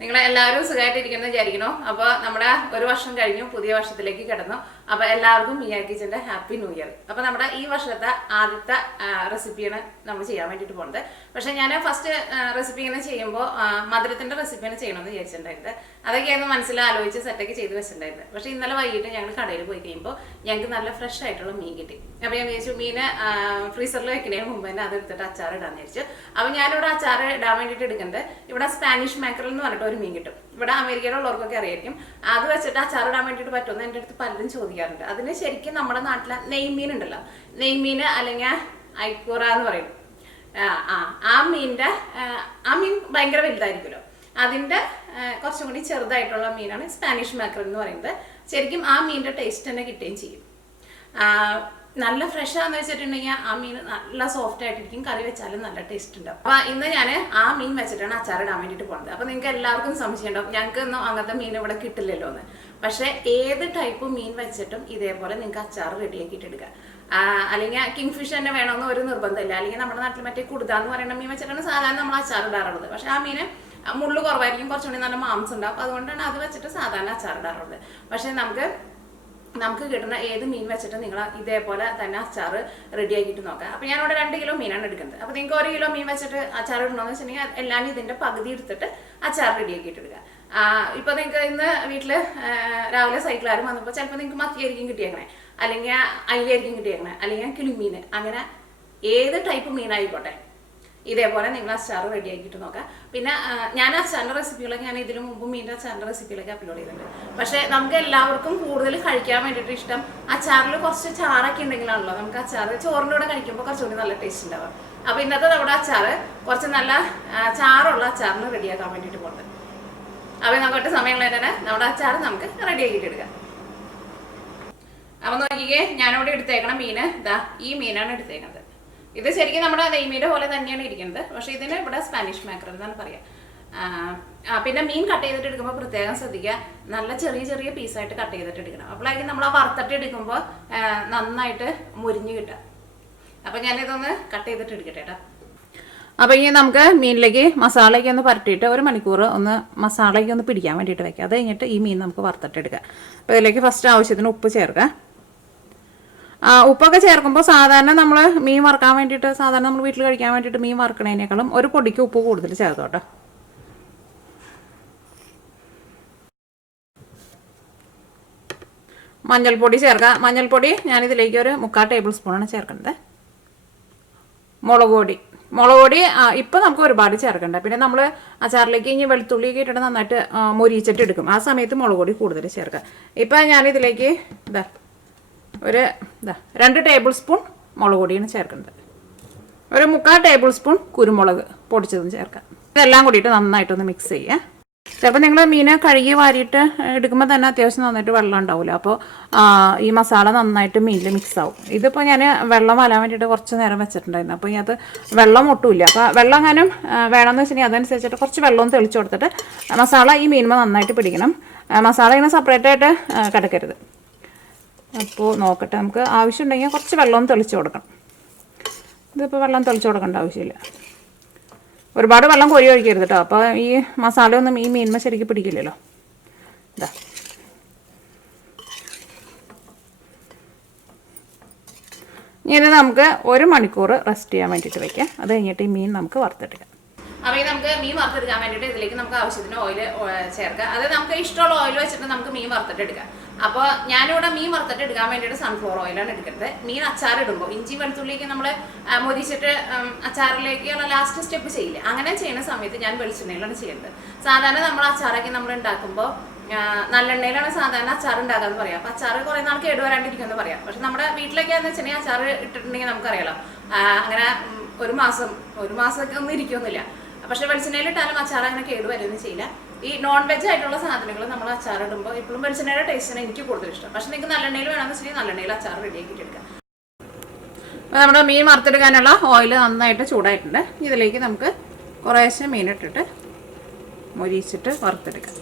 നിങ്ങളെ എല്ലാവരും സുഖമായിട്ടിരിക്കുന്നത് വിചാരിക്കണോ? അപ്പോൾ നമ്മുടെ ഒരു വർഷം കഴിഞ്ഞു, പുതിയ വർഷത്തിലേക്ക് കിടന്നു. അപ്പോൾ എല്ലാവർക്കും മിയ കിച്ചൻ്റെ ഹാപ്പി ന്യൂ ഇയർ. അപ്പോൾ നമ്മുടെ ഈ വർഷത്തെ ആദ്യത്തെ റെസിപ്പിയാണ് നമ്മൾ ചെയ്യാൻ വേണ്ടിയിട്ട് പോകുന്നത്. പക്ഷേ ഞാൻ ഫസ്റ്റ് റെസിപ്പി ഇങ്ങനെ ചെയ്യുമ്പോൾ മധുരത്തിൻ്റെ റെസിപ്പിയാണ് ചെയ്യണമെന്ന് വിചാരിച്ചിട്ടുണ്ടായിരുന്നത്. അതൊക്കെയായിരുന്നു മനസ്സിലാലോചിച്ച് സെറ്റൊക്കെ ചെയ്ത് വെച്ചിട്ടുണ്ടായിരുന്നത്. പക്ഷേ ഇന്നലെ വൈകിട്ട് ഞങ്ങൾ കടയിൽ പോയി കഴിയുമ്പോൾ ഞങ്ങൾക്ക് നല്ല ഫ്രഷ് ആയിട്ടുള്ള മീൻ കിട്ടി. അപ്പോൾ ഞാൻ വിചാരിച്ചു മീൻ ഫ്രീസറിൽ വെക്കുന്നതിന് മുമ്പ് തന്നെ അതെടുത്തിട്ട് അച്ചാർ ഇടാന്ന് വിചാരിച്ചു. അപ്പോൾ ഞാനിവിടെ അച്ചാർ ഇടാൻ വേണ്ടിയിട്ട് എടുക്കുന്നത് ഇവിടെ സ്പാനിഷ് മാക്കറൽ എന്ന് പറഞ്ഞിട്ട് ഒരു മീൻ കിട്ടും. ഇവിടെ അമേരിക്കയിലുള്ളവർക്കൊക്കെ അറിയായിരിക്കും. അത് വെച്ചിട്ട് അച്ചാർ ഇടാൻ വേണ്ടിയിട്ട് പറ്റുമെന്ന് എൻ്റെ അടുത്ത് പലരും ചോദിക്കാറുണ്ട്. അതിന് ശരിക്കും നമ്മുടെ നാട്ടിലെ നെയ്മീൻ ഉണ്ടല്ലോ, നെയ്മീൻ അല്ലെങ്കിൽ ഐക്കൂറ എന്ന് പറയും. ആ മീൻ ഭയങ്കര വലുതായിരിക്കുമല്ലോ, അതിൻ്റെ കുറച്ചും കൂടി ചെറുതായിട്ടുള്ള മീനാണ് സ്പാനിഷ് മാക്കറൽ എന്ന് പറയുന്നത്. ശരിക്കും ആ മീനിൻ്റെ ടേസ്റ്റ് തന്നെ കിട്ടുകയും ചെയ്യും. നല്ല ഫ്രഷാന്ന് വെച്ചിട്ടുണ്ടെങ്കിൽ ആ മീൻ നല്ല സോഫ്റ്റ് ആയിട്ടിരിക്കും, കറി വെച്ചാലും നല്ല ടേസ്റ്റ് ഉണ്ടാവും. അപ്പോൾ ഇന്ന് ഞാൻ ആ മീൻ വെച്ചിട്ടാണ് അച്ചാർ ഇടാൻ വേണ്ടിയിട്ട് പോകുന്നത്. അപ്പോൾ നിങ്ങൾക്ക് എല്ലാവർക്കും സംശയം ഉണ്ടാവും, ഞങ്ങൾക്കൊന്നും അങ്ങനത്തെ മീൻ ഇവിടെ കിട്ടില്ലല്ലോ എന്ന്. പക്ഷേ ഏത് ടൈപ്പ് മീൻ വെച്ചിട്ടും ഇതേപോലെ നിങ്ങൾക്ക് അച്ചാർ റെഡിയാക്കിയിട്ട് എടുക്കുക. അല്ലെങ്കിൽ കിങ് ഫിഷ് തന്നെ വേണമെന്ന് ഒരു നിർബന്ധമില്ല. അല്ലെങ്കിൽ നമ്മുടെ നാട്ടിൽ മറ്റേ കുടുത എന്ന് പറയുന്ന മീൻ വെച്ചിട്ടാണ് സാധാരണ നമ്മൾ അച്ചാർ ഇടാറുള്ളത്. പക്ഷേ ആ മീൻ മുള്ളു കുറവായിരിക്കും, കുറച്ചുകൂടി നല്ല മാംസം ഉണ്ടാവും. അതുകൊണ്ടാണ് അത് വെച്ചിട്ട് സാധാരണ അച്ചാർ ഇടാറുള്ളത്. പക്ഷേ നമുക്ക് കിട്ടുന്ന ഏത് മീൻ വെച്ചിട്ട് നിങ്ങൾ ഇതേപോലെ തന്നെ അച്ചാർ റെഡിയാക്കിയിട്ട് നോക്കാം. അപ്പോൾ ഞാനിവിടെ 2 കിലോ മീനാണ് എടുക്കുന്നത്. അപ്പോൾ നിങ്ങൾക്ക് 1 കിലോ മീൻ വെച്ചിട്ട് അച്ചാർ ഇടണമെന്ന് വെച്ചിട്ടുണ്ടെങ്കിൽ എല്ലാം ഇതിൻ്റെ പകുതി എടുത്തിട്ട് അച്ചാർ റെഡിയാക്കിയിട്ട് എടുക്കുക. ഇപ്പോൾ നിങ്ങൾക്ക് ഇന്ന് വീട്ടിൽ രാവിലെ സൈക്കിളാരും വന്നപ്പോൾ ചിലപ്പോൾ നിങ്ങൾക്ക് മത്തിയായിരിക്കും കിട്ടിയേക്കണേ, അല്ലെങ്കിൽ അയിലായിരിക്കും കിട്ടിയേക്കണേ, അല്ലെങ്കിൽ കിളിമീൻ, അങ്ങനെ ഏത് ടൈപ്പ് മീനായിക്കോട്ടെ ഇതേപോലെ നിങ്ങൾ അച്ചാർ റെഡിയാക്കിയിട്ട് നോക്കാം. പിന്നെ ഞാൻ അച്ചാറിൻ്റെ റെസിപ്പികളൊക്കെ ഞാൻ ഇതിനു മുമ്പ് മീൻ്റെ അച്ചാറിൻ്റെ റെസിപ്പികളൊക്കെ അപ്ലോഡ് ചെയ്തിട്ടുണ്ട്. പക്ഷേ നമുക്ക് എല്ലാവർക്കും കൂടുതൽ കഴിക്കാൻ വേണ്ടിയിട്ട് ഇഷ്ടം അച്ചാറിൽ കുറച്ച് ചാറൊക്കെ ഉണ്ടെങ്കിലാണല്ലോ നമുക്ക് അച്ചാർ ചോറിൻ്റെ കൂടെ കഴിക്കുമ്പോൾ കുറച്ചുകൂടി നല്ല ടേസ്റ്റ് ഉണ്ടാവും. അപ്പോൾ ഇന്നത്തെ നമ്മുടെ അച്ചാർ കുറച്ച് നല്ല ചാറുള്ള അച്ചാറിന് റെഡിയാക്കാൻ വേണ്ടിയിട്ട് പോകുന്നത്. അപ്പോൾ നമുക്കൊട്ട് സമയങ്ങളിൽ തന്നെ നമ്മുടെ അച്ചാർ നമുക്ക് റെഡിയാക്കിയിട്ട് എടുക്കാം. അപ്പോൾ നോക്കിക്കേ, ഞാനിവിടെ എടുത്തേക്കണ മീൻ ഇതാ ഈ മീനാണ് എടുത്തേക്കുന്നത്. ഇത് ശരിക്കും നമ്മുടെ നെയ്മീൻ്റെ പോലെ തന്നെയാണ് ഇരിക്കുന്നത്. പക്ഷേ ഇതിന് ഇവിടെ സ്പാനിഷ് മാക്കറൽ എന്നാണ് പറയുക. പിന്നെ മീൻ കട്ട് ചെയ്തിട്ട് എടുക്കുമ്പോൾ പ്രത്യേകം ശ്രദ്ധിക്കുക, നല്ല ചെറിയ ചെറിയ പീസായിട്ട് കട്ട് ചെയ്തിട്ട് എടുക്കണം. അപ്പോഴായിരിക്കും നമ്മൾ ആ വറുത്തിട്ട് എടുക്കുമ്പോൾ നന്നായിട്ട് മുരിഞ്ഞ് കിട്ടുക. അപ്പോൾ ഞാനിതൊന്ന് കട്ട് ചെയ്തിട്ട് എടുക്കട്ടെ കേട്ടോ. അപ്പോൾ ഇനി നമുക്ക് മീനിലേക്ക് മസാലയൊക്കെ ഒന്ന് പരട്ടിയിട്ട് 1 മണിക്കൂർ ഒന്ന് മസാലയൊക്കെ ഒന്ന് പിടിക്കാൻ വേണ്ടിയിട്ട് വയ്ക്കുക. അത് കഴിഞ്ഞിട്ട് ഈ മീൻ നമുക്ക് വറുത്തിട്ട് എടുക്കുക. അപ്പോൾ ഇതിലേക്ക് ഫസ്റ്റ് ആവശ്യത്തിന് ഉപ്പ് ചേർക്കുക. ഉപ്പൊക്കെ ചേർക്കുമ്പോൾ സാധാരണ നമ്മൾ മീൻ വറുക്കാൻ വേണ്ടിയിട്ട്, സാധാരണ നമ്മൾ വീട്ടിൽ കഴിക്കാൻ വേണ്ടിയിട്ട് മീൻ വറുക്കണതിനേക്കാളും 1 പൊടിക്ക് ഉപ്പ് കൂടുതൽ ചേർത്തോട്ടോ. മഞ്ഞൾപ്പൊടി ചേർക്കുക. മഞ്ഞൾപ്പൊടി ഞാനിതിലേക്ക് 1/4 ടേബിൾ സ്പൂണാണ് ചേർക്കുന്നത്. മുളക് പൊടി ഇപ്പം നമുക്ക് ഒരുപാട് ചേർക്കണ്ട. പിന്നെ നമ്മൾ അച്ചാറിലേക്ക് ഇനി വെളുത്തുള്ളിയൊക്കെ ഇട്ടിട്ട് നന്നായിട്ട് മൊരിയിച്ചിട്ട് എടുക്കും. ആ സമയത്ത് മുളക് പൊടി കൂടുതൽ ചേർക്കുക. ഇപ്പം ഞാനിതിലേക്ക് 2 ടേബിൾ സ്പൂൺ മുളക് പൊടിയാണ് ചേർക്കുന്നത്. 1/4 ടേബിൾ സ്പൂൺ കുരുമുളക് പൊടിച്ചതും ചേർക്കാം. ഇതെല്ലാം കൂടിയിട്ട് നന്നായിട്ടൊന്ന് മിക്സ് ചെയ്യുക. ചിലപ്പോൾ നിങ്ങൾ മീനെ കഴുകി വാരിയിട്ട് എടുക്കുമ്പോൾ തന്നെ അത്യാവശ്യം നന്നായിട്ട് വെള്ളം ഉണ്ടാവില്ല. അപ്പോൾ ഈ മസാല നന്നായിട്ട് മീനിൽ മിക്സ് ആവും. ഇതിപ്പോൾ ഞാൻ വെള്ളം വരാൻ വേണ്ടിയിട്ട് കുറച്ച് നേരം വെച്ചിട്ടുണ്ടായിരുന്നു. അപ്പോൾ അത് വെള്ളം ഒട്ടുമില്ല. അപ്പോൾ വെള്ളം എങ്ങാനും വേണമെന്ന് വെച്ചിട്ടുണ്ടെങ്കിൽ അതനുസരിച്ചിട്ട് കുറച്ച് വെള്ളവും തെളിച്ച് കൊടുത്തിട്ട് മസാല ഈ മീനുമ്പോൾ നന്നായിട്ട് പിടിക്കണം. മസാല ഇങ്ങനെ സെപ്പറേറ്റായിട്ട് കിടക്കരുത്. അപ്പോൾ നോക്കട്ടെ, നമുക്ക് ആവശ്യമുണ്ടെങ്കിൽ കുറച്ച് വെള്ളം തെളിച്ച് കൊടുക്കണം. ഇതിപ്പോൾ വെള്ളം തെളിച്ച് കൊടുക്കേണ്ട ആവശ്യമില്ല. ഒരുപാട് വെള്ളം കോരി ഒഴിക്കരുത് കേട്ടോ. അപ്പോൾ ഈ മസാലയൊന്നും ഈ മീൻമ ശരിക്കും പിടിക്കില്ലല്ലോ. ഇതാ ഇനി നമുക്ക് 1 മണിക്കൂർ റെസ്റ്റ് ചെയ്യാൻ വേണ്ടിയിട്ട് വയ്ക്കാം. അത് കഴിഞ്ഞിട്ട് ഈ മീൻ നമുക്ക് വറുത്തെടുക്കാം. അപ്പോൾ നമുക്ക് മീൻ വറുത്തെടുക്കാൻ വേണ്ടിയിട്ട് ഇതിലേക്ക് നമുക്ക് ആവശ്യത്തിന് ഓയിൽ ചേർക്കാം. അത് നമുക്ക് ഇഷ്ടമുള്ള ഓയിൽ വെച്ചിട്ട് നമുക്ക് മീൻ വറുത്തിട്ടെടുക്കാം. അപ്പോൾ ഞാനിവിടെ മീൻ വറുത്തിട്ട് എടുക്കാൻ വേണ്ടിയിട്ട് സൺഫ്ലവർ ഓയിലാണ് എടുക്കുന്നത്. മീൻ അച്ചാർ ഇടുമ്പോൾ ഇഞ്ചി വെളുത്തുള്ളിക്ക് നമ്മൾ മൊരിച്ചിട്ട് അച്ചാറിലേക്കുള്ള ലാസ്റ്റ് സ്റ്റെപ്പ് ചെയ്യില്ല, അങ്ങനെ ചെയ്യുന്ന സമയത്ത് ഞാൻ വെളിച്ചെണ്ണയിലാണ് ചെയ്യുന്നത്. സാധാരണ നമ്മൾ അച്ചാറൊക്കെ നമ്മൾ ഉണ്ടാക്കുമ്പോൾ നല്ലെണ്ണയിലാണ് സാധാരണ അച്ചാർ ഉണ്ടാക്കാന്ന് പറയാം. അപ്പോൾ അച്ചാർ കുറേ നാൾ കേടുവരാണ്ടിരിക്കുമെന്ന് പറയാം. പക്ഷെ നമ്മുടെ വീട്ടിലൊക്കെയാണെന്ന് വെച്ചിട്ടുണ്ടെങ്കിൽ അച്ചാർ ഇട്ടിട്ടുണ്ടെങ്കിൽ നമുക്കറിയാലോ അങ്ങനെ ഒരു മാസമൊക്കെ ഒന്നും ഇരിക്കുമൊന്നുമില്ല. പക്ഷെ വെളിച്ചെണ്ണയിലിട്ടാലും അച്ചാർ അങ്ങനെ കേടുവരുമെന്ന് ചെയ്യില്ല. ഈ നോൺ വെജ് ആയിട്ടുള്ള സാധനങ്ങൾ നമ്മൾ അച്ചാർ ഇടുമ്പോൾ ഇപ്പോഴും വെളിച്ചെണ്ണയുടെ ടേസ്റ്റാണ് എനിക്ക് കൂടുതൽ ഇഷ്ടം. പക്ഷെ നിങ്ങൾക്ക് നല്ലെണ്ണയിൽ വേണമെന്ന് വെച്ചിട്ടുണ്ടെങ്കിൽ നല്ലെണ്ണയിൽ അച്ചാർ റെഡിയാക്കിയിട്ട് എടുക്കാം. അപ്പോൾ നമ്മുടെ മീൻ വറുത്തെടുക്കാനുള്ള ഓയിൽ നന്നായിട്ട് ചൂടായിട്ടുണ്ട്. ഇതിലേക്ക് നമുക്ക് കുറേശ്ശെ മീനിട്ടിട്ട് മൊരിച്ചിട്ട് വറുത്തെടുക്കാം.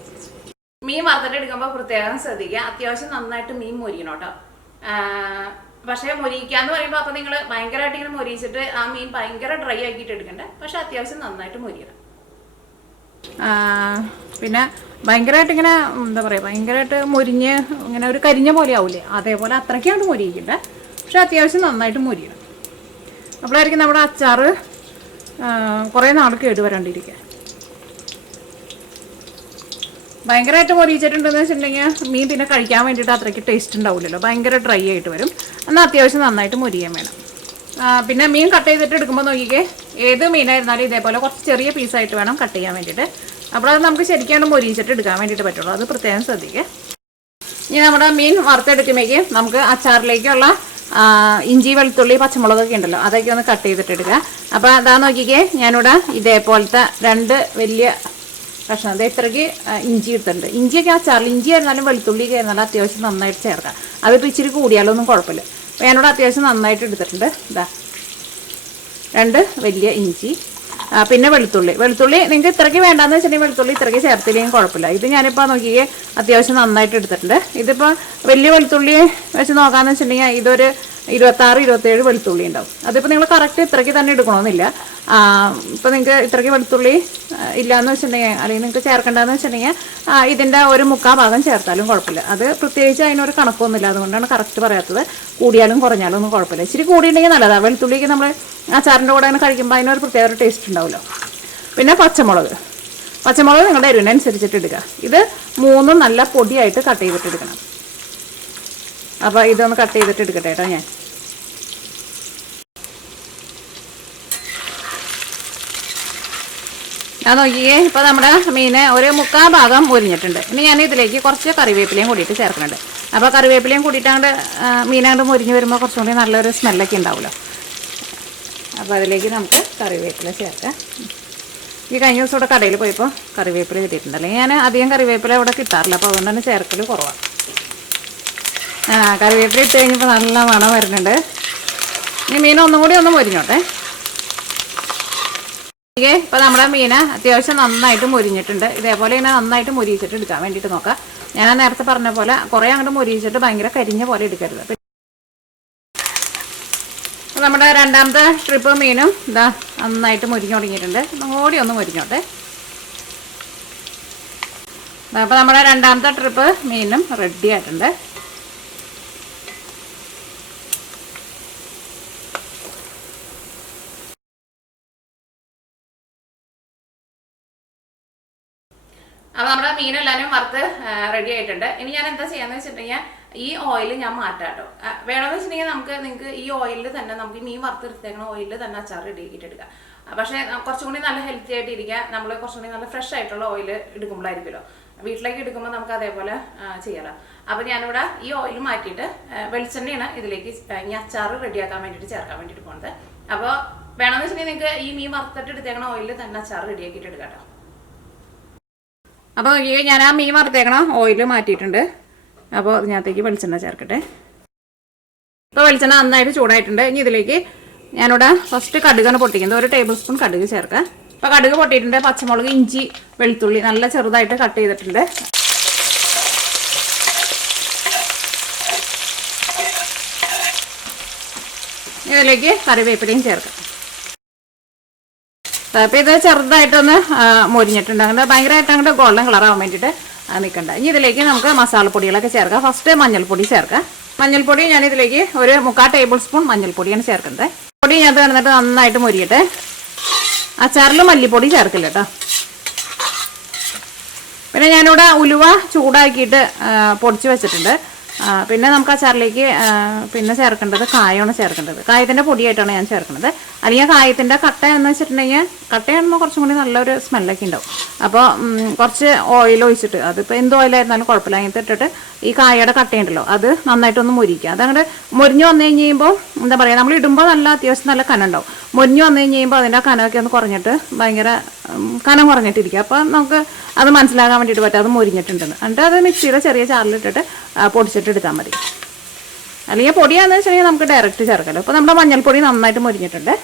മീൻ വറുത്തെടുക്കുമ്പോൾ പ്രത്യേകം ശ്രദ്ധിക്കുക, അത്യാവശ്യം നന്നായിട്ട് മീൻ മൊരിക്കണം കേട്ടോ. പക്ഷേ മൊരിക്കാന്ന് പറയുമ്പോൾ അപ്പോൾ നിങ്ങൾ ഭയങ്കരമായിട്ട് ഇങ്ങനെ മൊരിച്ചിട്ട് ആ മീൻ ഭയങ്കര ഡ്രൈ ആക്കിയിട്ട് എടുക്കണ്ടേ. പക്ഷെ അത്യാവശ്യം നന്നായിട്ട് മൊരിക്കണം. പിന്നെ ഭയങ്കരമായിട്ട് ഇങ്ങനെ എന്താ പറയുക, ഭയങ്കരമായിട്ട് മൊരിഞ്ഞ് ഇങ്ങനെ ഒരു കരിഞ്ഞ പോലെ ആവില്ലേ, അതേപോലെ അത്രയ്ക്കാണ്ട് മൊരിയിക്കണ്ട. പക്ഷെ അത്യാവശ്യം നന്നായിട്ട് മൊരിയണം. അപ്പോഴായിരിക്കും നമ്മുടെ അച്ചാർ കുറേ നാൾ കേടുവരാണ്ടിരിക്കുക. ഭയങ്കരമായിട്ട് മൊരിയിച്ചിട്ടുണ്ടെന്ന് വെച്ചിട്ടുണ്ടെങ്കിൽ മീൻ പിന്നെ കഴിക്കാൻ വേണ്ടിയിട്ട് അത്രയ്ക്ക് ടേസ്റ്റ് ഉണ്ടാവില്ലല്ലോ, ഭയങ്കര ഡ്രൈ ആയിട്ട് വരും. എന്നാൽ അത്യാവശ്യം നന്നായിട്ട് മൊരിയാൻ വേണം. പിന്നെ മീൻ കട്ട് ചെയ്തിട്ട് എടുക്കുമ്പോൾ നോക്കിക്കേ, ഏത് മീനായിരുന്നാലും ഇതേപോലെ കുറച്ച് ചെറിയ പീസായിട്ട് വേണം കട്ട് ചെയ്യാൻ വേണ്ടിയിട്ട്. അപ്പോൾ അത് നമുക്ക് ശരിക്കും മൊരിയിച്ചിട്ട് എടുക്കാൻ വേണ്ടിയിട്ട് പറ്റുള്ളൂ. അത് പ്രത്യേകം ശ്രദ്ധിക്കുക. ഇനി നമ്മുടെ മീൻ വറുത്തെടുക്കുമ്പോഴേക്ക് നമുക്ക് അച്ചാറിലേക്കുള്ള ഇഞ്ചി, വെളുത്തുള്ളി, പച്ചമുളകൊക്കെ ഉണ്ടല്ലോ, അതൊക്കെ ഒന്ന് കട്ട് ചെയ്തിട്ട് എടുക്കുക. അപ്പോൾ അതാ നോക്കിക്കേ, ഞാനിവിടെ ഇതേപോലത്തെ 2 വലിയ കഷ്ണം, അത് ഇത്രയ്ക്ക് ഇഞ്ചി എടുത്തിട്ടുണ്ട്. ഇഞ്ചിയൊക്കെ അച്ചാറിൽ ഇഞ്ചി ആയിരുന്നാലും വെളുത്തുള്ളിയൊക്കെ ആയിരുന്നാലും അത്യാവശ്യം നന്നായിട്ട് ചേർക്കാം. അതിപ്പോൾ ഇച്ചിരി കൂടിയാലൊന്നും കുഴപ്പമില്ല. അപ്പോൾ ഞാനിവിടെ അത്യാവശ്യം നന്നായിട്ട് എടുത്തിട്ടുണ്ട്. ഇതാ 2 വലിയ ഇഞ്ചി, പിന്നെ വെളുത്തുള്ളി നിങ്ങൾക്ക് ഇത്രയ്ക്ക് വേണ്ടാന്ന് വെച്ചിട്ടുണ്ടെങ്കിൽ വെളുത്തുള്ളി ഇത്രയ്ക്ക് ചേർത്തില്ലെങ്കിൽ കുഴപ്പമില്ല. ഇത് ഞാനിപ്പോൾ നോക്കിയേ അത്യാവശ്യം നന്നായിട്ട് എടുത്തിട്ടുണ്ട്. ഇതിപ്പോൾ വലിയ വെളുത്തുള്ളി വെച്ച് നോക്കാമെന്ന് വെച്ചിട്ടുണ്ടെങ്കിൽ ഇതൊരു 26-27 വെളുത്തുള്ളി ഉണ്ടാവും. അതിപ്പോൾ നിങ്ങൾ കറക്റ്റ് ഇത്രയ്ക്ക് തന്നെ എടുക്കണമെന്നില്ല. ഇപ്പോൾ നിങ്ങൾക്ക് ഇത്രയ്ക്ക് വെളുത്തുള്ളി ഇല്ലയെന്ന് വെച്ചിട്ടുണ്ടെങ്കിൽ, അല്ലെങ്കിൽ നിങ്ങൾക്ക് ചേർക്കേണ്ടതെന്ന് വെച്ചിട്ടുണ്ടെങ്കിൽ ഇതിൻ്റെ ഒരു 3/4 ഭാഗം ചേർത്താലും കുഴപ്പമില്ല. അത് പ്രത്യേകിച്ച് അതിനൊരു കണക്കൊന്നുമില്ല, അതുകൊണ്ടാണ് കറക്റ്റ് പറയാത്തത്. കൂടിയാലും കുറഞ്ഞാലും ഒന്നും കുഴപ്പമില്ല. ഇച്ചിരി കൂടിയിട്ടുണ്ടെങ്കിൽ നല്ലതാണ്. വെളുത്തുള്ളിക്ക് നമ്മൾ അച്ചാറിൻ്റെ കൂടെ അങ്ങനെ കഴിക്കുമ്പോൾ അതിനൊരു പ്രത്യേക ഒരു ടേസ്റ്റ് ഉണ്ടാവുമല്ലോ. പിന്നെ പച്ചമുളക് നിങ്ങളുടെ എരിവിനനുസരിച്ചിട്ട് എടുക്കുക. ഇത് 3 നല്ല പൊടിയായിട്ട് കട്ട് ചെയ്തിട്ട് എടുക്കണം. അപ്പോൾ ഇതൊന്ന് കട്ട് ചെയ്തിട്ട് എടുക്കട്ടെ കേട്ടോ. ഞാൻ നോക്കിയേ, ഇപ്പോൾ നമ്മുടെ മീൻ ഒരു 3/4 ഭാഗം മൊരിഞ്ഞിട്ടുണ്ട്. ഇനി ഞാൻ ഇതിലേക്ക് കുറച്ച് കറിവേപ്പിലയും കൂടിയിട്ട് ചേർക്കുന്നുണ്ട്. അപ്പോൾ കറിവേപ്പിലയും കൂടിയിട്ട് അങ്ങോട്ട് മീനങ്ങോട്ട് മൊരിഞ്ഞ് വരുമ്പോൾ കുറച്ചും കൂടി നല്ലൊരു സ്മെല്ലൊക്കെ ഉണ്ടാവുമല്ലോ. അപ്പോൾ അതിലേക്ക് നമുക്ക് കറിവേപ്പില ചേർക്കാം. ഈ കഴിഞ്ഞ ദിവസം ഇവിടെ കടയിൽ പോയപ്പോൾ കറിവേപ്പില കിട്ടിയിട്ടുണ്ട്. അല്ലെങ്കിൽ ഞാൻ അധികം കറിവേപ്പില ഇവിടെ കിട്ടാറില്ല, അപ്പോൾ അതുകൊണ്ട് തന്നെ ചേർക്കൽ കുറവാണ്. കറിവേപ്പില ഇട്ട് കഴിഞ്ഞപ്പോൾ നല്ല മണം വരുന്നുണ്ട്. ഈ മീൻ ഒന്നും കൂടി ഒന്ന് മൊരിഞ്ഞോട്ടെ. ഇപ്പോൾ നമ്മുടെ മീൻ അത്യാവശ്യം നന്നായിട്ട് മൊരിഞ്ഞിട്ടുണ്ട്. ഇതേപോലെ ഇങ്ങനെ നന്നായിട്ട് മൊരിയിച്ചിട്ട് എടുക്കാൻ വേണ്ടിയിട്ട് നോക്കാം. ഞാൻ നേരത്തെ പറഞ്ഞ പോലെ കുറേ അങ്ങോട്ട് മൊരിയിച്ചിട്ട് ഭയങ്കര കരിഞ്ഞ പോലെ എടുക്കരുത്. നമ്മുടെ രണ്ടാമത്തെ ട്രിപ്പ് മീനും ഇതാ നന്നായിട്ട് മൊരിഞ്ഞു തുടങ്ങിയിട്ടുണ്ട്. കൂടി ഒന്ന് മൊരിഞ്ഞോട്ടെ. അപ്പോൾ നമ്മുടെ രണ്ടാമത്തെ ട്രിപ്പ് മീനും റെഡി ആയിട്ടുണ്ട്. അപ്പോൾ നമ്മുടെ മീനെല്ലാവരും വറുത്ത് റെഡി ആയിട്ടുണ്ട്. ഇനി ഞാൻ എന്താ ചെയ്യാന്ന് വെച്ചിട്ടുണ്ടെങ്കിൽ ഈ ഓയിൽ ഞാൻ മാറ്റാം കേട്ടോ. വേണമെന്ന് വെച്ചിട്ടുണ്ടെങ്കിൽ നിങ്ങൾക്ക് ഈ ഓയിലിൽ തന്നെ നമുക്ക് മീൻ വറുത്തെടുത്തേക്കണ ഓയിലിൽ തന്നെ അച്ചാർ റെഡി ആക്കിയിട്ട് എടുക്കാം. പക്ഷേ കുറച്ചും കൂടി നല്ല ഹെൽത്തി ആയിട്ട് ഇരിക്കുക. നമ്മൾ കുറച്ചും കൂടി നല്ല ഫ്രഷ് ആയിട്ടുള്ള ഓയിൽ എടുക്കുമ്പോഴായിരിക്കുമല്ലോ. വീട്ടിലേക്ക് എടുക്കുമ്പോൾ നമുക്ക് അതേപോലെ ചെയ്യാമല്ലോ. അപ്പോൾ ഞാനിവിടെ ഈ ഓയിൽ മാറ്റിയിട്ട് വെളിച്ചെണ്ണയാണ് ഇതിലേക്ക് ഈ അച്ചാർ റെഡിയാക്കാൻ വേണ്ടിയിട്ട് ചേർക്കാൻ വേണ്ടിയിട്ട് പോകുന്നത്. അപ്പോൾ വേണമെന്ന് വെച്ചിട്ടുണ്ടെങ്കിൽ നിങ്ങൾക്ക് ഈ മീൻ വറുത്തിട്ട് എടുത്തേക്കണ ഓയിലിൽ തന്നെ അച്ചാർ റെഡിയാക്കിയിട്ട് എടുക്കാം കേട്ടോ. അപ്പോൾ ഞാൻ ആ മീൻ വറുത്തേക്കണ ഓയിൽ മാറ്റിയിട്ടുണ്ട്. അപ്പോൾ അതിനകത്തേക്ക് വെളിച്ചെണ്ണ ചേർക്കട്ടെ. ഇപ്പോൾ വെളിച്ചെണ്ണ നന്നായിട്ട് ചൂടായിട്ടുണ്ട്. ഇനി ഇതിലേക്ക് ഞാനിവിടെ ഫസ്റ്റ് കടുകാണ് പൊട്ടിക്കുന്നത്. 1 ടേബിൾ സ്പൂൺ കടുക് ചേർക്കാം. ഇപ്പോൾ കടുക് പൊട്ടിയിട്ടുണ്ട്. പച്ചമുളക്, ഇഞ്ചി, വെളുത്തുള്ളി നല്ല ചെറുതായിട്ട് കട്ട് ചെയ്തിട്ടുണ്ട്. ഇതിലേക്ക് കറിവേപ്പിലയും ചേർക്കാം. അപ്പോൾ ഇത് ചെറുതായിട്ടൊന്ന് മൊരിഞ്ഞിട്ടുണ്ട്. അങ്ങനെ ഭയങ്കരമായിട്ട് അങ്ങോട്ട് ഗോൾഡൻ കളറാവാൻ വേണ്ടിയിട്ട് നിൽക്കണ്ട. ഇനി ഇതിലേക്ക് നമുക്ക് മസാലപ്പൊടികളൊക്കെ ചേർക്കാം. ഫസ്റ്റ് മഞ്ഞൾപ്പൊടി ചേർക്കാം. മഞ്ഞൾപ്പൊടി ഞാനിതിലേക്ക് 1/4 ടേബിൾ സ്പൂൺ മഞ്ഞൾപ്പൊടിയാണ് ചേർക്കുന്നത്. പൊടി ഞാൻ കിടന്നിട്ട് നന്നായിട്ട് മൊരിയട്ടെ. അച്ചാറിൽ മല്ലിപ്പൊടി ചേർക്കില്ല കേട്ടോ. പിന്നെ ഞാനിവിടെ ഉലുവ ചൂടാക്കിയിട്ട് പൊടിച്ച് വെച്ചിട്ടുണ്ട്. പിന്നെ നമുക്ക് അച്ചാറിലേക്ക് പിന്നെ ചേർക്കേണ്ടത് കായമാണ് ചേർക്കേണ്ടത്. കായത്തിൻ്റെ പൊടിയായിട്ടാണ് ഞാൻ ചേർക്കുന്നത്. അല്ലെങ്കിൽ കായത്തിൻ്റെ കട്ട എന്ന് വെച്ചിട്ടുണ്ടെങ്കിൽ കട്ടയാകുമ്പോൾ കുറച്ചും കൂടി നല്ലൊരു സ്മെല്ലൊക്കെ ഉണ്ടാവും. അപ്പോൾ കുറച്ച് ഓയിൽ ഒഴിച്ചിട്ട്, അതിപ്പോൾ എന്ത് ഓയിലായിരുന്നാലും കുഴപ്പമില്ല, അങ്ങനത്തെ ഇട്ടിട്ട് ഈ കായയുടെ കട്ടയുണ്ടല്ലോ അത് നന്നായിട്ടൊന്ന് മൊരിക്കുക. അതങ്ങോട്ട് മൊരിഞ്ഞ് വന്നു കഴിഞ്ഞ് കഴിയുമ്പോൾ എന്താ പറയുക, നമ്മൾ ഇടുമ്പോൾ നല്ല അത്യാവശ്യം നല്ല കനം ഉണ്ടാവും. മൊരിഞ്ഞ് വന്നു കഴിഞ്ഞ് കഴിയുമ്പോൾ അതിൻ്റെ കനമൊക്കെ ഒന്ന് കുറഞ്ഞിട്ട് ഭയങ്കര കനം കുറഞ്ഞിട്ടിരിക്കുക. അപ്പോൾ നമുക്ക് അത് മനസ്സിലാക്കാൻ വേണ്ടിയിട്ട് പറ്റും അത് മൊരിഞ്ഞിട്ടുണ്ടെന്ന്. എന്നിട്ട് അത് മിക്സിയുടെ ചെറിയ ചാറിലിട്ടിട്ട് പൊടിച്ചിട്ട് എടുത്താൽ മതി. അല്ലെങ്കിൽ പൊടിയാണെന്ന് വെച്ചിട്ടുണ്ടെങ്കിൽ നമുക്ക് ഡയറക്റ്റ് ചേർക്കാമല്ലോ. ഇപ്പോൾ നമ്മുടെ മഞ്ഞൾപ്പൊടി നന്നായിട്ട് മൊരിഞ്ഞിട്ടുണ്ട്.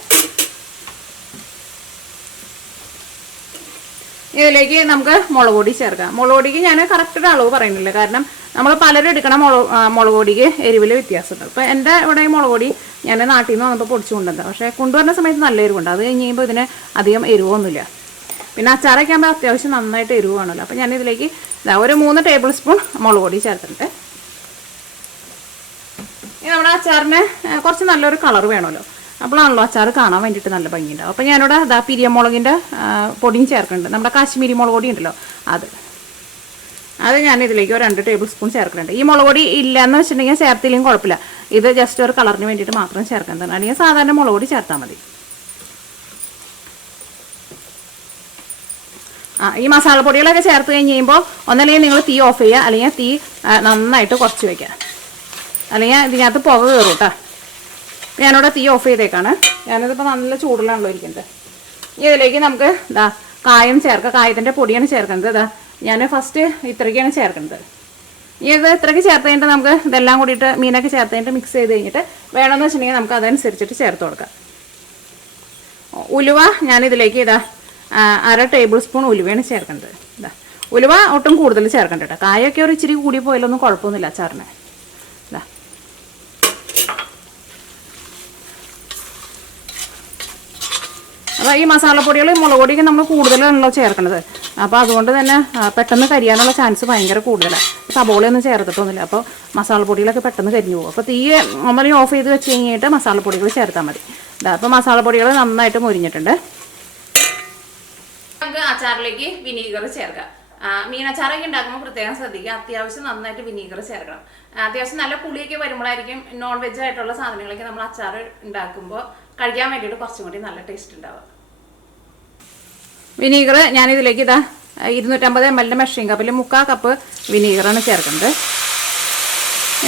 ഇതിലേക്ക് നമുക്ക് മുളക് പൊടി ചേർക്കാം. മുളക് പൊടിക്ക് ഞാൻ കറക്റ്റ് അളവ് പറയുന്നില്ല, കാരണം നമ്മൾ പലരും എടുക്കണ മുളക് പൊടിക്ക് എരിവിൽ വ്യത്യാസമുണ്ട്. ഇപ്പോൾ എൻ്റെ ഇവിടെ മുളക് പൊടി ഞാൻ നാട്ടിൽ നിന്ന് വന്നപ്പോൾ പൊടിച്ചു കൊണ്ടുവന്നത്. പക്ഷേ കൊണ്ടുവരുന്ന സമയത്ത് നല്ല എരിവുണ്ട്. അത് കഴിഞ്ഞ് കഴിയുമ്പോൾ ഇതിന് അധികം എരിവൊന്നുമില്ല. പിന്നെ അച്ചാറൊക്കെ ആകുമ്പോൾ അത്യാവശ്യം നന്നായിട്ട് എരിവ് വേണമല്ലോ. അപ്പോൾ ഞാനിതിലേക്ക് ഒരു 3 ടേബിൾ സ്പൂൺ മുളക് പൊടി ചേർത്തിട്ടുണ്ട്. ഇനി നമ്മുടെ അച്ചാറിന് കുറച്ച് നല്ലൊരു കളർ വേണമല്ലോ, അപ്പോഴാണല്ലോ അച്ചാർ കാണാൻ വേണ്ടിയിട്ട് നല്ല ഭംഗിയുണ്ടാവും. അപ്പോൾ ഞാനിവിടെ പിരിയമുളകിൻ്റെ പൊടിയും ചേർക്കുന്നുണ്ട്. നമ്മുടെ കാശ്മീരി മുളക് പൊടി ഉണ്ടല്ലോ, അത് ഞാനിതിലേക്ക് ഒരു 2 ടേബിൾ സ്പൂൺ ചേർക്കുന്നുണ്ട്. ഈ മുളക് പൊടി ഇല്ലയെന്ന് വെച്ചിട്ടുണ്ടെങ്കിൽ ചേർത്തില്ലെങ്കിൽ കുഴപ്പമില്ല, ഇത് ജസ്റ്റ് ഒരു കളറിന് വേണ്ടിയിട്ട് മാത്രം ചേർക്കുന്നതാണ്. അല്ലെങ്കിൽ സാധാരണ മുളക് പൊടി ചേർത്താൽ മതി. ഈ മസാലപ്പൊടികളൊക്കെ ചേർത്ത് കഴിഞ്ഞ് കഴിയുമ്പോൾ ഒന്നല്ലെങ്കിൽ നിങ്ങൾ തീ ഓഫ് ചെയ്യുക, അല്ലെങ്കിൽ തീ നന്നായിട്ട് കുറച്ച് വയ്ക്കുക, അല്ലെങ്കിൽ ഇതിനകത്ത് പുക കയറും കേട്ടോ. ഞാനിവിടെ തീ ഓഫ് ചെയ്തേക്കാണ്. ഞാനിതിപ്പോൾ നല്ല ചൂടിലാണല്ലോ ഇരിക്കുന്നത്. ഇനി ഇതിലേക്ക് നമുക്ക് കായം ചേർക്കാം. കായത്തിൻ്റെ പൊടിയാണ് ചേർക്കുന്നത്. ഞാൻ ഫസ്റ്റ് ഇത്രയ്ക്കാണ് ചേർക്കുന്നത്. ഇനി ഇത് ഇത്രയ്ക്ക് ചേർത്ത് കഴിഞ്ഞിട്ട് നമുക്ക് ഇതെല്ലാം കൂടിയിട്ട് മീനൊക്കെ ചേർത്ത് കഴിഞ്ഞിട്ട് മിക്സ് ചെയ്ത് കഴിഞ്ഞിട്ട് വേണമെന്ന് വെച്ചിട്ടുണ്ടെങ്കിൽ നമുക്ക് അതനുസരിച്ചിട്ട് ചേർത്ത് കൊടുക്കാം. ഉലുവ ഞാനിതിലേക്ക് 1/2 ടേബിൾ സ്പൂൺ ഉലുവയാണ് ചേർക്കുന്നത്. ഉലുവ ഒട്ടും കൂടുതൽ ചേർക്കണ്ട കേട്ടോ. കായൊക്കെ ഒരു ഇച്ചിരി കൂടി പോയാലൊന്നും കുഴപ്പമൊന്നുമില്ല അച്ചാറിന്. അപ്പോൾ ഈ മസാലപ്പൊടികൾ മുളക് പൊടിയൊക്കെ നമ്മൾ കൂടുതലാണല്ലോ ചേർക്കുന്നത്. അപ്പോൾ അതുകൊണ്ട് തന്നെ പെട്ടെന്ന് കരിയാനുള്ള ചാൻസ് ഭയങ്കര കൂടുതലാണ്. സബോളയൊന്നും ചേർത്തിട്ടൊന്നുമില്ല, അപ്പോൾ മസാലപ്പൊടികളൊക്കെ പെട്ടെന്ന് കരിഞ്ഞു പോകും. അപ്പോൾ തീ നമ്മൾ ഓഫ് ചെയ്ത് വെച്ച് കഴിഞ്ഞിട്ട് മസാലപ്പൊടികൾ ചേർത്താൽ മതി. അപ്പോൾ മസാലപ്പൊടികൾ നന്നായിട്ട് മുരിഞ്ഞിട്ടുണ്ട്. നമുക്ക് അച്ചാറിലേക്ക് വിനീഗർ ചേർക്കാം. മീൻ അച്ചാറൊക്കെ ഉണ്ടാക്കുമ്പോൾ പ്രത്യേകം ശ്രദ്ധിക്കുക, അത്യാവശ്യം നന്നായിട്ട് വിനീഗർ ചേർക്കണം. അത്യാവശ്യം നല്ല പുളിയൊക്കെ വരുമ്പോഴായിരിക്കും നോൺ വെജ് ആയിട്ടുള്ള സാധനങ്ങളൊക്കെ നമ്മൾ അച്ചാർ ഉണ്ടാക്കുമ്പോൾ കഴിക്കാൻ വേണ്ടിയിട്ട് കുറച്ചും കൂടി നല്ല ടേസ്റ്റ് ഉണ്ടാവുക. വിനീഗർ ഞാനിതിലേക്ക് 250 ml മെഷറിംഗ് കപ്പിൽ 3/4 കപ്പ് വിനീഗറാണ് ചേർക്കുന്നത്.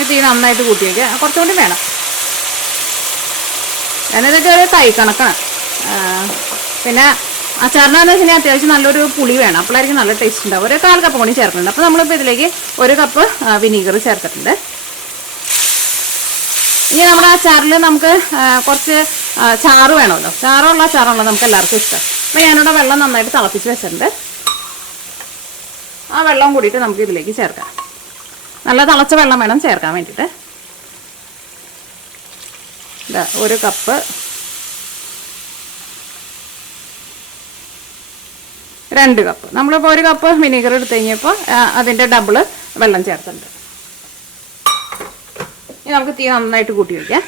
തീ നന്നായിട്ട് കൂട്ടി വയ്ക്കുക. കുറച്ചുകൂടി വേണം. ഞാനിതൊക്കെ ഒരു കൈ കണക്കാണ്. പിന്നെ അച്ചാറിനാന്ന് വെച്ചാൽ അത്യാവശ്യം നല്ലൊരു പുളി വേണം, അപ്പോഴായിരിക്കും നല്ല ടേസ്റ്റ് ഉണ്ടാവും. ഒരു 1/4 കപ്പ് കൂടി ചേർക്കുന്നുണ്ട്. അപ്പോൾ നമ്മളിപ്പോൾ ഇതിലേക്ക് 1 കപ്പ് വിനീഗർ ചേർത്തിട്ടുണ്ട്. ഇനി നമ്മുടെ അച്ചാറിൽ നമുക്ക് കുറച്ച് ചാറ് വേണമല്ലോ. ചാറുള്ള അച്ചാറാണല്ലോ നമുക്ക് എല്ലാവർക്കും ഇഷ്ടം. അപ്പോൾ ഞാനിവിടെ വെള്ളം നന്നായിട്ട് തിളപ്പിച്ച് വെച്ചിട്ടുണ്ട്. ആ വെള്ളം കൂടിയിട്ട് നമുക്ക് ഇതിലേക്ക് ചേർക്കാം. നല്ല തിളച്ച വെള്ളം വേണം ചേർക്കാൻ വേണ്ടിയിട്ട്. 1 കപ്പ്, 2 കപ്പ്. നമ്മളിപ്പോൾ 1 കപ്പ് വിനീഗർ എടുത്തു കഴിഞ്ഞപ്പോൾ അതിൻ്റെ ഡബിള് വെള്ളം ചേർത്തിട്ടുണ്ട്. ഇനി നമുക്ക് തീ നന്നായിട്ട് കൂട്ടി വയ്ക്കാം.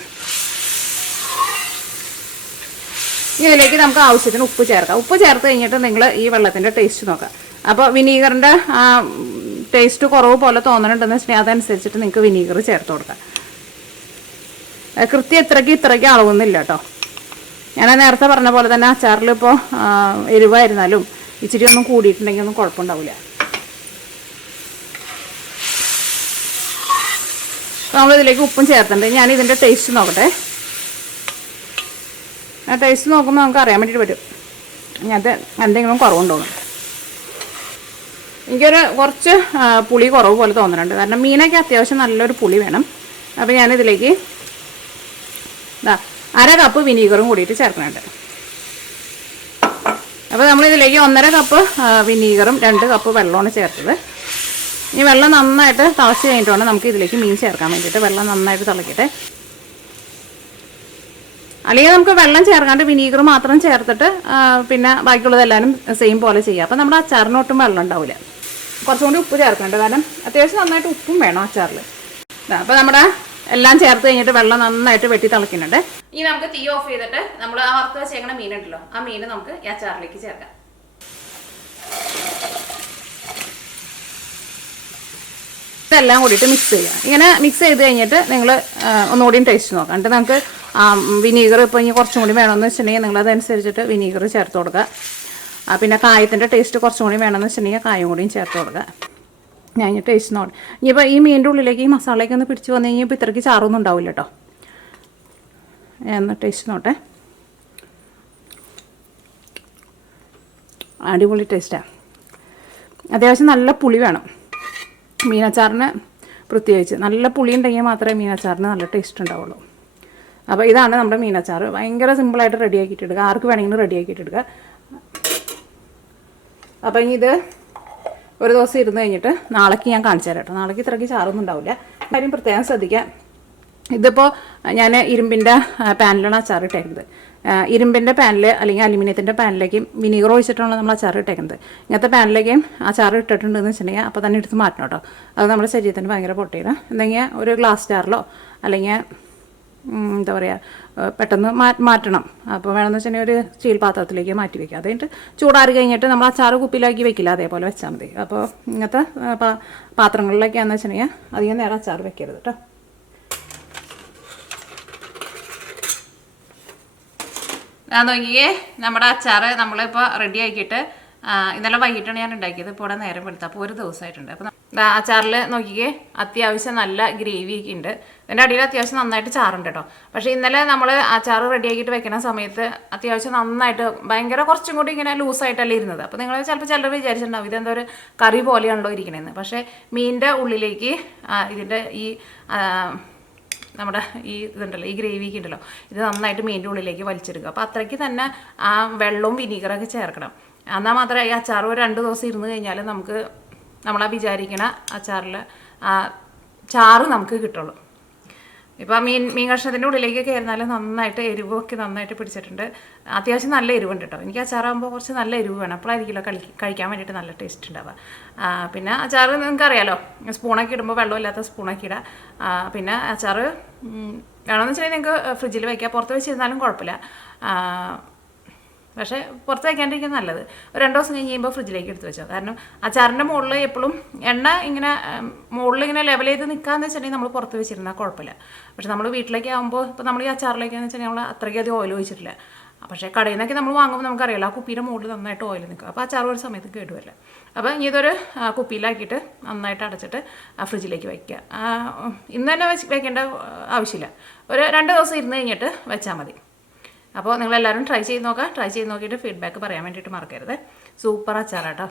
ഇതിലേക്ക് നമുക്ക് ആവശ്യത്തിന് ഉപ്പ് ചേർക്കാം. ഉപ്പ് ചേർത്ത് കഴിഞ്ഞിട്ട് നിങ്ങൾ ഈ വെള്ളത്തിൻ്റെ ടേസ്റ്റ് നോക്കാം. അപ്പോൾ വിനീഗറിൻ്റെ ടേസ്റ്റ് കുറവ് പോലെ തോന്നണുണ്ടെന്ന് വെച്ചിട്ടുണ്ടെങ്കിൽ അതനുസരിച്ചിട്ട് നിങ്ങൾക്ക് വിനീഗർ ചേർത്ത് കൊടുക്കാം. കൃത്യം ഇത്രയ്ക്ക് അളവൊന്നുമില്ല കേട്ടോ. ഞാൻ നേരത്തെ പറഞ്ഞ പോലെ തന്നെ അച്ചാറിൽ ഇപ്പോൾ എരിവായിരുന്നാലും ഇച്ചിരി ഒന്നും കൂടിയിട്ടുണ്ടെങ്കിൽ ഒന്നും കുഴപ്പമുണ്ടാവില്ല. അപ്പോൾ നമ്മളിതിലേക്ക് ഉപ്പും ചേർത്തിട്ടുണ്ട്. ഞാൻ ഇതിൻ്റെ ടേസ്റ്റ് നോക്കട്ടെ. ആ ടേസ്റ്റ് നോക്കുമ്പോൾ നമുക്ക് അറിയാൻ വേണ്ടിയിട്ട് പറ്റും അത് എന്തെങ്കിലും കുറവുണ്ടോന്ന്. എനിക്കൊരു കുറച്ച് പുളി കുറവ് പോലെ തോന്നുന്നുണ്ട്, കാരണം മീനൊക്കെ അത്യാവശ്യം നല്ലൊരു പുളി വേണം. അപ്പോൾ ഞാനിതിലേക്ക് 1/2 കപ്പ് വിനീഗറും കൂടിയിട്ട് ചേർക്കുന്നുണ്ട്. അപ്പോൾ നമ്മളിതിലേക്ക് 1.5 കപ്പ് വിനീഗറും 2 കപ്പ് വെള്ളമാണ് ചേർത്തത്. ഈ വെള്ളം നന്നായിട്ട് തിളച്ച് കഴിഞ്ഞിട്ട് വേണം നമുക്ക് ഇതിലേക്ക് മീൻ ചേർക്കാൻ വേണ്ടിയിട്ട്. വെള്ളം നന്നായിട്ട് തിളക്കട്ടെ. അല്ലെങ്കിൽ നമുക്ക് വെള്ളം ചേർക്കാണ്ട് വിനീഗർ മാത്രം ചേർത്തിട്ട് പിന്നെ ബാക്കിയുള്ളതെല്ലാവരും സെയിം പോലെ ചെയ്യാം. അപ്പോൾ നമ്മുടെ അച്ചാറിനൊട്ടും വെള്ളം ഉണ്ടാവില്ല. കുറച്ചും കൂടി ഉപ്പ് ചേർക്കുന്നുണ്ട്, കാരണം അത്യാവശ്യം നന്നായിട്ട് ഉപ്പും വേണം അച്ചാറിൽ. അപ്പോൾ നമ്മുടെ എല്ലാം ചേർത്ത് കഴിഞ്ഞിട്ട് വെള്ളം നന്നായിട്ട് വെട്ടി തിളയ്ക്കുന്നുണ്ട്. ഇനി നമുക്ക് തീ ഓഫ് ചെയ്തിട്ട് നമ്മൾ ആ വറുത്ത് വെച്ചേക്കണ മീനുണ്ടല്ലോ, ആ മീൻ നമുക്ക് ഈ അച്ചാറിലേക്ക് ചേർക്കാം. ഇതെല്ലാം കൂടിയിട്ട് മിക്സ് ചെയ്യുക. ഇങ്ങനെ മിക്സ് ചെയ്ത് കഴിഞ്ഞിട്ട് നിങ്ങൾ ഒന്നുകൂടിയും ടേസ്റ്റ് നോക്കാം. എന്നിട്ട് നമുക്ക് വിനീഗർ ഇപ്പോൾ ഇനി കുറച്ചും കൂടി വേണമെന്ന് വെച്ചിട്ടുണ്ടെങ്കിൽ നിങ്ങളതനുസരിച്ചിട്ട് വിനീഗർ ചേർത്ത് കൊടുക്കുക. പിന്നെ കായത്തിൻ്റെ ടേസ്റ്റ് കുറച്ചും കൂടി വേണമെന്ന് വെച്ചിട്ടുണ്ടെങ്കിൽ കായം കൂടിയും ചേർത്ത് കൊടുക്കുക. ഞാൻ ഇനി ടേസ്റ്റ് നോക്കാം. ഇനിയിപ്പോൾ ഈ മീനിൻ്റെ ഉള്ളിലേക്ക് ഈ മസാലയൊക്കെ ഒന്ന് പിടിച്ച് വന്നു കഴിഞ്ഞാൽ ഇപ്പോൾ ഇത്രയ്ക്ക് ചാറൊന്നും ഉണ്ടാവില്ല കേട്ടോ. ഞാൻ ഒന്ന് ടേസ്റ്റ് നോട്ടെ. അടിപൊളി ടേസ്റ്റാണ്. അത്യാവശ്യം നല്ല പുളി വേണം മീനച്ചാറിന്, പ്രത്യേകിച്ച് നല്ല പുളി ഉണ്ടെങ്കിൽ മാത്രമേ മീനച്ചാറിന് നല്ല ടേസ്റ്റ് ഉണ്ടാവുള്ളൂ. അപ്പോൾ ഇതാണ് നമ്മുടെ മീനച്ചാർ. ഭയങ്കര സിമ്പിളായിട്ട് റെഡിയാക്കിയിട്ട് എടുക്കുക, ആർക്ക് വേണമെങ്കിലും റെഡിയാക്കിയിട്ട് എടുക്കുക. അപ്പോൾ ഇനി ഇത് ഒരു ദിവസം ഇരുന്ന് കഴിഞ്ഞിട്ട് നാളേക്ക് ഞാൻ കാണിച്ചു തരാം കേട്ടോ. നാളേക്ക് ഇത്രയ്ക്ക് ചാറൊന്നും ഉണ്ടാവില്ല. കാര്യം പ്രത്യേകം ശ്രദ്ധിക്കാം. ഇതിപ്പോൾ ഞാൻ ഇരുമ്പിൻ്റെ പാനിലാണ് അച്ചാർ ഇട്ടേക്കുന്നത്. ഇരുമ്പിൻ്റെ പാനിൽ അല്ലെങ്കിൽ അലുമിനിയത്തിൻ്റെ പാനിലേക്ക് വിനീഗർ ഒഴിച്ചിട്ടാണ് നമ്മൾ അച്ചാർ ഇട്ടേക്കുന്നത്. ഇങ്ങനത്തെ പാനിലേക്ക് അച്ചാർ ഇട്ടിട്ടുണ്ടെന്ന് വെച്ചിട്ടുണ്ടെങ്കിൽ അപ്പോൾ തന്നെ എടുത്ത് മാറ്റണം കേട്ടോ. അത് നമ്മുടെ ശരീരത്തിന് ഭയങ്കര പൊട്ടിയാണ്. എന്തെങ്കിൽ ഒരു ഗ്ലാസ് ജാറിലോ അല്ലെങ്കിൽ എന്താ പറയുക പെട്ടെന്ന് മാറ്റണം. അപ്പോൾ വേണമെന്ന് വെച്ചിട്ടുണ്ടെങ്കിൽ ഒരു സ്റ്റീൽ പാത്രത്തിലേക്ക് മാറ്റി വയ്ക്കുക. അത് കഴിഞ്ഞിട്ട് ചൂടാറി കഴിഞ്ഞിട്ട് നമ്മൾ അച്ചാർ കുപ്പിയിലാക്കി വെക്കില്ല, അതേപോലെ വെച്ചാൽ മതി. അപ്പോൾ ഇങ്ങനത്തെ പാത്രങ്ങളിലൊക്കെയാണെന്ന് വെച്ചിട്ടുണ്ടെങ്കിൽ അധികം നേരം അച്ചാർ വെക്കരുത് കേട്ടോ. നോക്കിയേ നമ്മുടെ അച്ചാർ നമ്മളിപ്പോൾ റെഡി ആക്കിയിട്ട് ഇന്നലെ വൈകിട്ടാണ് ഞാൻ ഉണ്ടാക്കിയത്. ഇപ്പോൾ ഇവിടെ നേരം വെളുത്ത അപ്പോൾ ഒരു ദിവസമായിട്ടുണ്ട്. അപ്പോൾ അച്ചാറിൽ നോക്കിയേ അത്യാവശ്യം നല്ല ഗ്രേവി ഒക്കെ ഉണ്ട്. ഇതിൻ്റെ അടിയിൽ അത്യാവശ്യം നന്നായിട്ട് ചാറുണ്ട് കേട്ടോ. പക്ഷേ ഇന്നലെ നമ്മൾ അച്ചാർ റെഡി ആക്കിയിട്ട് വെക്കുന്ന സമയത്ത് അത്യാവശ്യം നന്നായിട്ട് ഭയങ്കര കുറച്ചും കൂടി ഇങ്ങനെ ലൂസായിട്ടല്ലേ ഇരുന്നത്. അപ്പോൾ നിങ്ങൾ ചിലർ വിചാരിച്ചിട്ടുണ്ടാവും ഇതെന്തോ ഒരു കറി പോലെയാണല്ലോ ഇരിക്കണേന്ന്. പക്ഷേ മീനിൻ്റെ ഉള്ളിലേക്ക് ഇതിൻ്റെ ഈ നമ്മുടെ ഈ ഇതുണ്ടല്ലോ, ഈ ഗ്രേവിക്ക് ഉണ്ടല്ലോ, ഇത് നന്നായിട്ട് മീനിൻ്റെ ഉള്ളിലേക്ക് വലിച്ചെടുക്കുക. അപ്പോൾ അത്രയ്ക്ക് തന്നെ ആ വെള്ളവും വിനീഗറൊക്കെ ചേർക്കണം. എന്നാൽ മാത്രമേ ഈ അച്ചാർ ഒരു 2 ദിവസം ഇരുന്ന് കഴിഞ്ഞാൽ നമുക്ക് നമ്മളാ വിചാരിക്കണ അച്ചാറിൽ ചാറ് നമുക്ക് കിട്ടുള്ളൂ. ഇപ്പോൾ മീൻ കഷ്ണത്തിൻ്റെ ഉള്ളിലേക്ക് കയറുന്നാൽ നന്നായിട്ട് എരിവൊക്കെ നന്നായിട്ട് പിടിച്ചിട്ടുണ്ട്. അത്യാവശ്യം നല്ല എരിവുണ്ട് കേട്ടോ. എനിക്ക് അച്ചാറാകുമ്പോൾ കുറച്ച് നല്ല എരിവ് വേണം, അപ്പോഴായിരിക്കില്ല കഴിക്കാൻ വേണ്ടിയിട്ട് നല്ല ടേസ്റ്റ് ഉണ്ടാവുക. പിന്നെ അച്ചാർ നിങ്ങൾക്കറിയാലോ, സ്പൂണൊക്കെ ഇടുമ്പോൾ വെള്ളമില്ലാത്ത സ്പൂണൊക്കെ ഇടുക. പിന്നെ അച്ചാർ വേണമെന്ന് വെച്ചിട്ടുണ്ടെങ്കിൽ നിങ്ങൾക്ക് ഫ്രിഡ്ജിൽ വയ്ക്കുക, പുറത്ത് വെച്ചിരുന്നാലും കുഴപ്പമില്ല. പക്ഷേ പുറത്ത് വയ്ക്കാണ്ടിരിക്കും നല്ലത്. ഒരു 2 ദിവസം കഴിഞ്ഞ് കഴിയുമ്പോൾ ഫ്രിഡ്ജിലേക്ക് എടുത്ത് വെച്ചോ. കാരണം അച്ചാറിൻ്റെ മുകളിൽ എപ്പോഴും എണ്ണ ഇങ്ങനെ മുകളിൽ ഇങ്ങനെ ലെവൽ ചെയ്ത് നിൽക്കാമെന്ന് വെച്ചിട്ടുണ്ടെങ്കിൽ നമ്മൾ പുറത്ത് വെച്ചിരുന്നാൽ കുഴപ്പമില്ല. പക്ഷേ നമ്മൾ വീട്ടിലേക്ക് ആകുമ്പോൾ ഇപ്പോൾ നമ്മൾ ഈ അച്ചാറിലേക്കാന്ന് വെച്ചിട്ടുണ്ടെങ്കിൽ നമ്മൾ അത്രയ്ക്കധികം ഓയിൽ ഒഴിച്ചിട്ടില്ല. പക്ഷേ കടയിൽ നിന്നൊക്കെ നമ്മൾ വാങ്ങുമ്പോൾ നമുക്കറിയാലോ, ആ കുപ്പിയുടെ മുകളിൽ നന്നായിട്ട് ഓയിൽ നിൽക്കും. അപ്പോൾ അച്ചാർ ഒരു സമയത്ത് കേടുവരില്ല. അപ്പോൾ ഇനി ഇതൊരു കുപ്പിയിലാക്കിയിട്ട് നന്നായിട്ട് അടച്ചിട്ട് ഫ്രിഡ്ജിലേക്ക് വയ്ക്കുക. ഇന്ന് തന്നെ വെക്കേണ്ട ആവശ്യമില്ല, ഒരു 2 ദിവസം ഇരുന്ന് കഴിഞ്ഞിട്ട് വെച്ചാൽ മതി. അപ്പോൾ നിങ്ങളെല്ലാവരും ട്രൈ ചെയ്ത് നോക്കുക. ട്രൈ ചെയ്ത് നോക്കിയിട്ട് ഫീഡ്ബാക്ക് പറയാൻ വേണ്ടിയിട്ട് മറക്കരുത്. സൂപ്പർ അച്ചാറാട്ടോ.